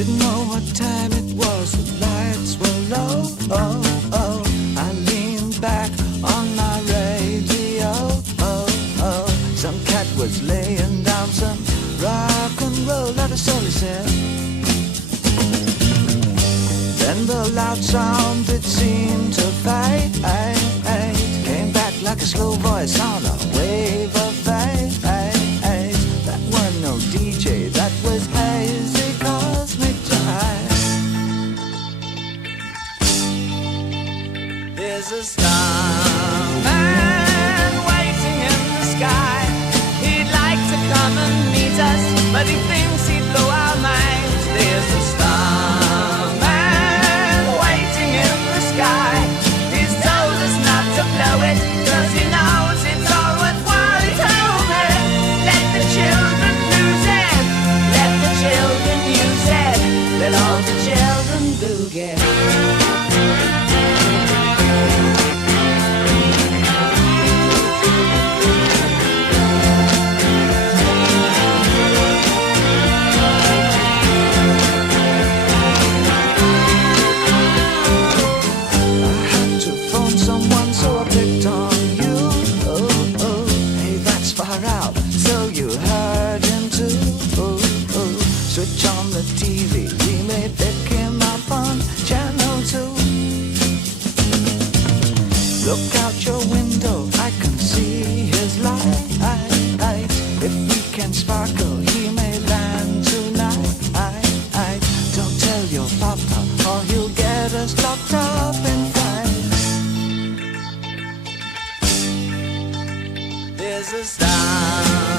Didn't know what time it was, the lights were low. Oh, oh. I leaned back on my radio. Oh, oh. Some cat was laying down some rock and roll, that is all he said. Then the loud sound, it seemed to fade. Came back like a slow voice on a wave of fate. That wasn't no DJ, that was hazy cosmic jive. There's a starman waiting in the sky. He'd like to come and meet us, but he thinks he'd blow our minds. There's a starman waiting in the sky. He's told us not to blow it, 'cause he knows it's all worthwhile. He told me, let the children lose it, let the children use it, let all the children boogie. Switch on the TV, we may pick him up on channel 2. Look out your window, I can see his light. If we can sparkle, he may land tonight. Don't tell your papa, or he'll get us locked up in fights. There's a star